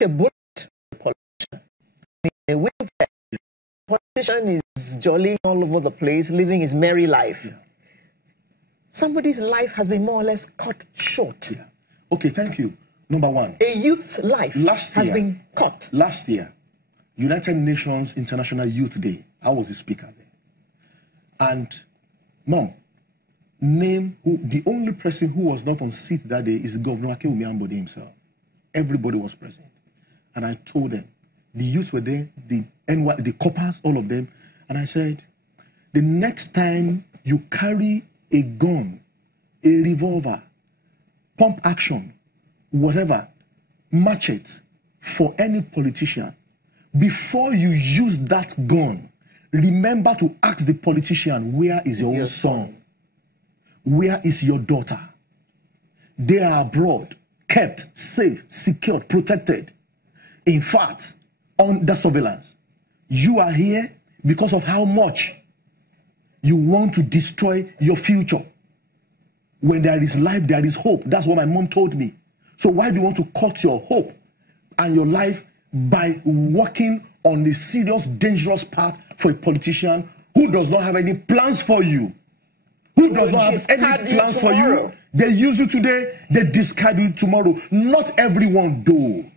a bullet politician. A wheelchair. Politician is jolly all over the place, living his merry life. Yeah. Somebody's life has been more or less cut short. Yeah. Okay, thank you. Number one. A youth's life has been cut. Last year, United Nations International Youth Day, I was the speaker there. And, Mom, name who, the only person who was not on seat that day is Governor Akinwumi Ambode himself. Everybody was present. And I told them, the youth were there, the coppers, all of them. And I said, the next time you carry a gun, a revolver, pump action, whatever, machete for any politician, before you use that gun, remember to ask the politician, where is your own son? Where is your daughter? They are abroad, kept, safe, secured, protected. In fact, under surveillance. You are here because of how much you want to destroy your future. When there is life, there is hope. That's what my mom told me. So why do you want to cut your hope and your life by working on a serious, dangerous path for a politician who does not have any plans for you? Who does not have any plans for you? They use you today, they discard you tomorrow. Not everyone, though.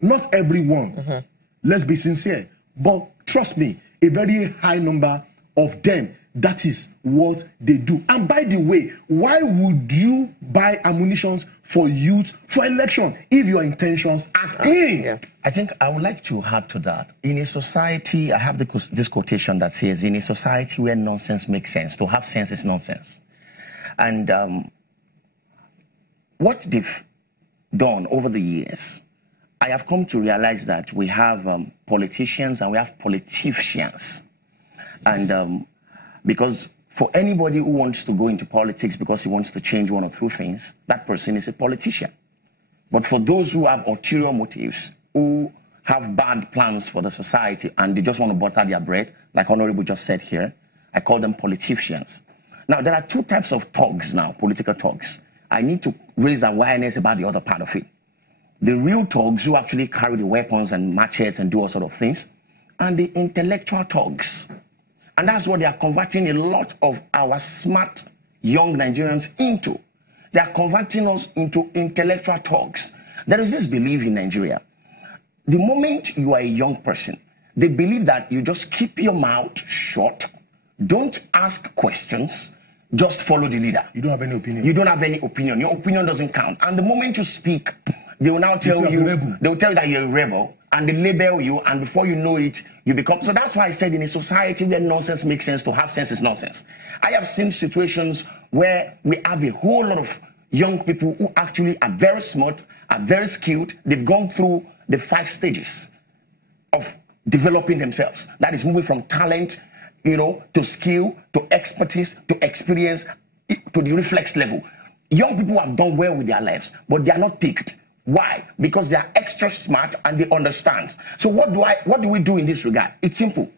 Not everyone. Let's be sincere. But trust me, a very high number of them, that is what they do. And by the way, why would you buy ammunitions for youth for election if your intentions are clean? I think I would like to add to that. In a society, I have this quotation that says, in a society where nonsense makes sense, to have sense is nonsense. And what they've done over the years, I have come to realize that we have politicians and we have politicians. And because for anybody who wants to go into politics because he wants to change one or two things, that person is a politician. But for those who have ulterior motives, who have bad plans for the society and they just want to butter their bread, like Honorable just said here, I call them politicians. Now, there are two types of thugs now, political thugs. I need to raise awareness about the other part of it. The real thugs who actually carry the weapons and machetes and do all sort of things, and the intellectual thugs. And that's what they are converting a lot of our smart young Nigerians into. They are converting us into intellectual thugs. There is this belief in Nigeria. The moment you are a young person, they believe that you just keep your mouth shut, don't ask questions, just follow the leader. You don't have any opinion. You don't have any opinion. Your opinion doesn't count. And the moment you speak, they will now tell you, they will tell you that you're a rebel, and they label you, and before you know it, you become. So that's why I said in a society where nonsense makes sense, to have sense is nonsense. I have seen situations where we have a whole lot of young people who actually are very smart, are very skilled. They've gone through the 5 stages of developing themselves. That is moving from talent, to skill, to expertise, to experience, to the reflex level. Young people have done well with their lives, but they are not picked. Why? Because they are extra smart and they understand. So what do we do in this regard? It's simple.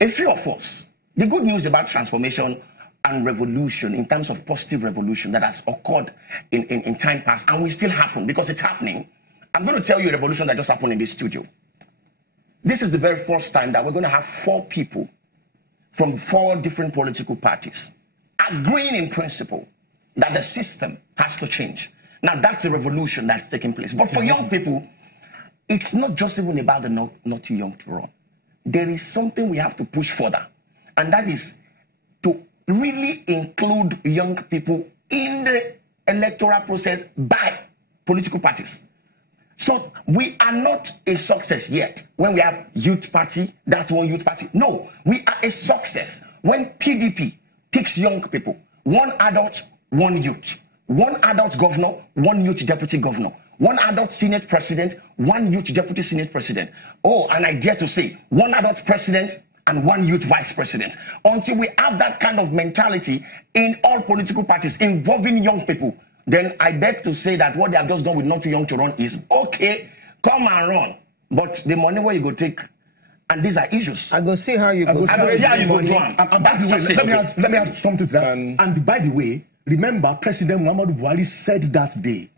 A few of us, the good news about transformation and revolution in terms of positive revolution that has occurred in time past and will still happen because it's happening. I'm going to tell you a revolution that just happened in this studio. This is the very first time that we're going to have 4 people from 4 different political parties agreeing in principle that the system has to change. Now, that's a revolution that's taking place. But for young people, it's not just even about the not too young to run. There is something we have to push further, and that is to really include young people in the electoral process by political parties. So we are not a success yet when we have youth party, that's one youth party. No, we are a success when PDP picks young people, 1 adult, 1 youth. 1 adult governor, 1 youth deputy governor, 1 adult Senate president, 1 youth deputy Senate president. Oh, and I dare to say 1 adult president and 1 youth vice president. Until we have that kind of mentality in all political parties involving young people, then I beg to say that what they have just done with not too young to run is okay, come and run. But the money where you go take, and these are issues. I go see how you go. I go see how you go run. Let me add something to that. And by the way, remember, President Muhammadu Buhari said that day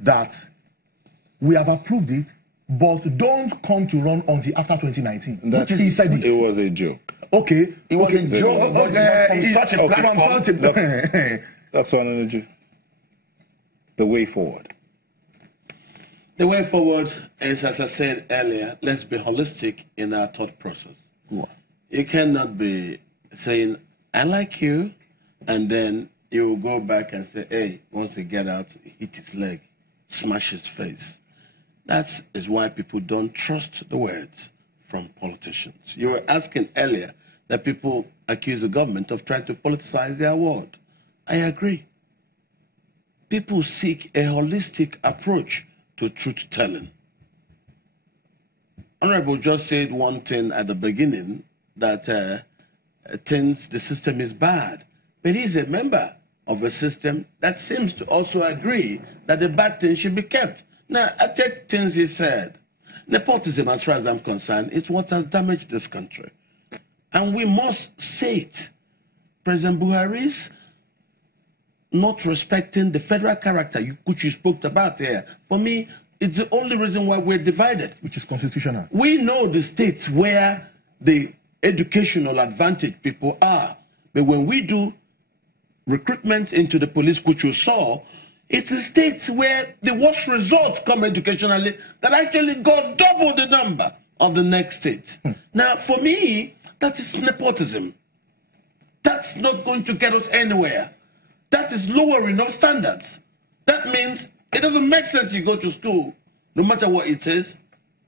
that we have approved it, but don't come to run until after 2019. He said it was a joke. Okay. It was a joke. From such a platform. That's on energy. The way forward. The way forward is, as I said earlier, let's be holistic in our thought process. What? You cannot be saying, I like you, and then you will go back and say, hey, once he get out, hit his leg, smash his face. That is why people don't trust the words from politicians. You were asking earlier that people accuse the government of trying to politicize their word. I agree. People seek a holistic approach to truth-telling. Honorable just said one thing at the beginning, that the system is bad. But he's a member of a system that seems to also agree that the bad things should be kept. Now, I take things he said. Nepotism, as far as I'm concerned, is what has damaged this country. And we must say it. President Buhari's not respecting the federal character, which you spoke about here, for me, it's the only reason why we're divided. Which is constitutional. We know the states where the educational advantage people are. But when we do recruitment into the police, which you saw, it's the states where the worst results come educationally that actually got double the number of the next state. Now, for me, that is nepotism. That's not going to get us anywhere. That is lowering of standards. That means it doesn't make sense you go to school, no matter what it is.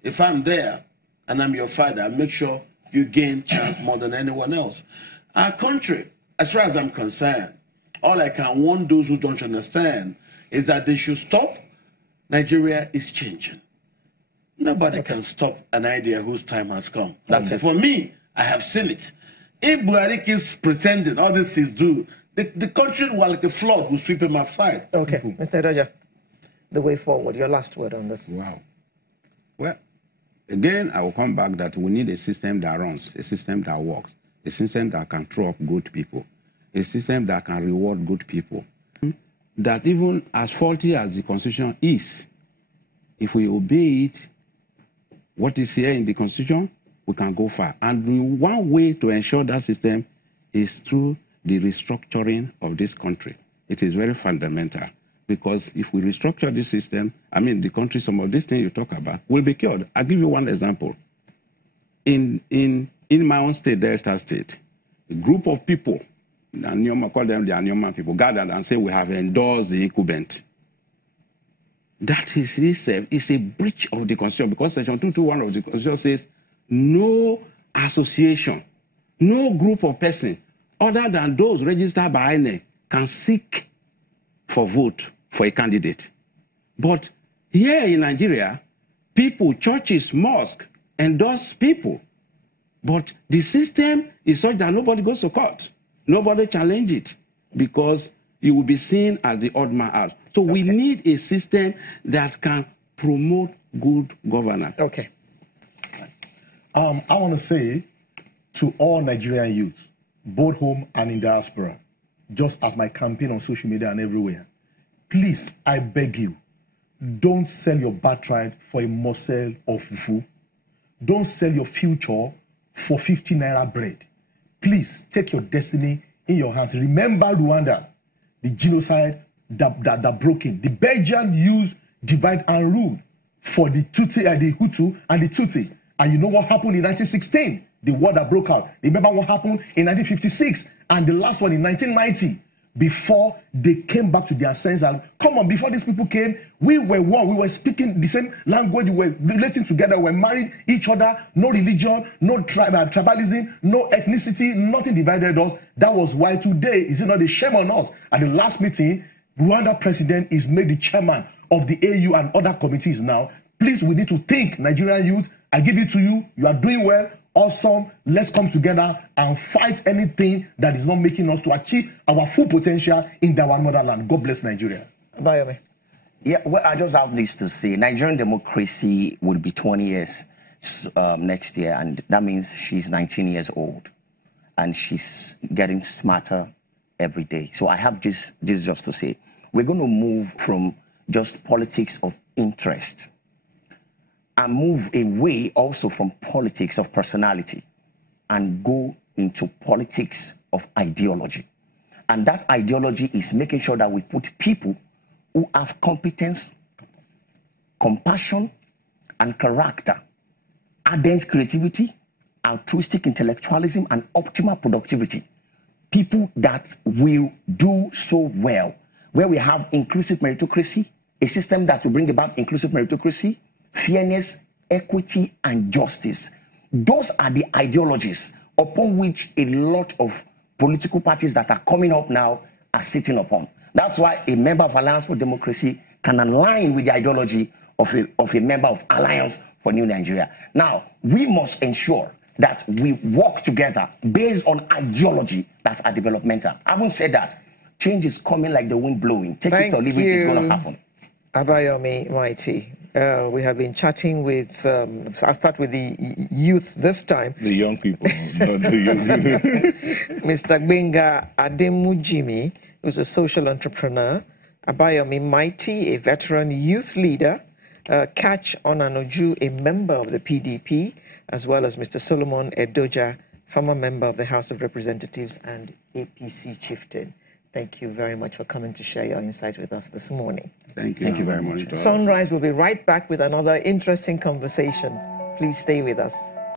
If I'm there and I'm your father, I make sure you gain chance more than anyone else. Our country, as far as I'm concerned, all I can warn those who don't understand is that they should stop. Nigeria is changing. Nobody can stop an idea whose time has come. That's it. For me, I have seen it. If Buhari keeps pretending all this is due, the country will, like a flood, will sweep him aside. Okay, Mr. Roger, the way forward, your last word on this. Wow. Well, again, I will come back that we need a system that runs, a system that works, a system that can throw up good people, a system that can reward good people. That even as faulty as the Constitution is, if we obey it, what is here in the Constitution, we can go far. And one way to ensure that system is through the restructuring of this country. It is very fundamental, because if we restructure this system, I mean, the country, some of these things you talk about will be cured. I'll give you one example. In my own state, Delta State, a group of people, Anyoma, call them the Anyoma people, gathered and say we have endorsed the incumbent. That is a breach of the Constitution, because Section 221 of the Constitution says no association, no group of persons other than those registered by INEC can seek for vote for a candidate. But here in Nigeria, people, churches, mosques endorse people. But the system is such that nobody goes to court. Nobody challenges it, because you will be seen as the odd man out. So we need a system that can promote good governance. Okay. I want to say to all Nigerian youths, both home and in diaspora, just as my campaign on social media and everywhere, please, I beg you, don't sell your birthright for a morsel of fufu. Don't sell your future for 50 naira bread. Please take your destiny in your hands. Remember Rwanda, the genocide that broke in. The Belgians used divide and rule for the Tutsi, the Hutu and the Tutsi. And you know what happened in 1916? The war that broke out. Remember what happened in 1956 and the last one in 1990. Before they came back to their sense, and come on, before these people came, we were one. We were speaking the same language. We were relating together. We were married each other. No religion, no tribalism, no ethnicity. Nothing divided us. That was why today, is it not a shame on us? At the last meeting, Rwanda president is made the chairman of the AU and other committees now. Please, we need to think, Nigerian youth. I give it to you. You are doing well. Awesome. Let's come together and fight anything that is not making us to achieve our full potential in our motherland. God bless Nigeria. Bayomi. Yeah, well, I just have this to say. Nigerian democracy will be 20 years next year, and that means she's 19 years old, and she's getting smarter every day. So I have this just to say. We're going to move from just politics of interest and move away also from politics of personality and go into politics of ideology. And that ideology is making sure that we put people who have competence, compassion, and character, ardent creativity, altruistic intellectualism, and optimal productivity. People that will do so well, where we have inclusive meritocracy, a system that will bring about inclusive meritocracy, fairness, equity, and justice. Those are the ideologies upon which a lot of political parties that are coming up now are sitting upon. That's why a member of Alliance for Democracy can align with the ideology of a member of Alliance for New Nigeria. Now, we must ensure that we work together based on ideology that are developmental. Having said that, change is coming like the wind blowing. Take it or leave it, it's going to happen. Abayomi Mighty. We have been chatting with, I'll start with the youth this time. The young people, not the youth. Mr. Gbenga Ademujimi, who's a social entrepreneur. Abayomi Mighty, a veteran youth leader. Catch Onanoju, a member of the PDP, as well as Mr. Solomon Edoja, former member of the House of Representatives and APC chieftain. Thank you very much for coming to share your insights with us this morning. Thank you. Thank you very much. Sunrise will be right back with another interesting conversation. Please stay with us.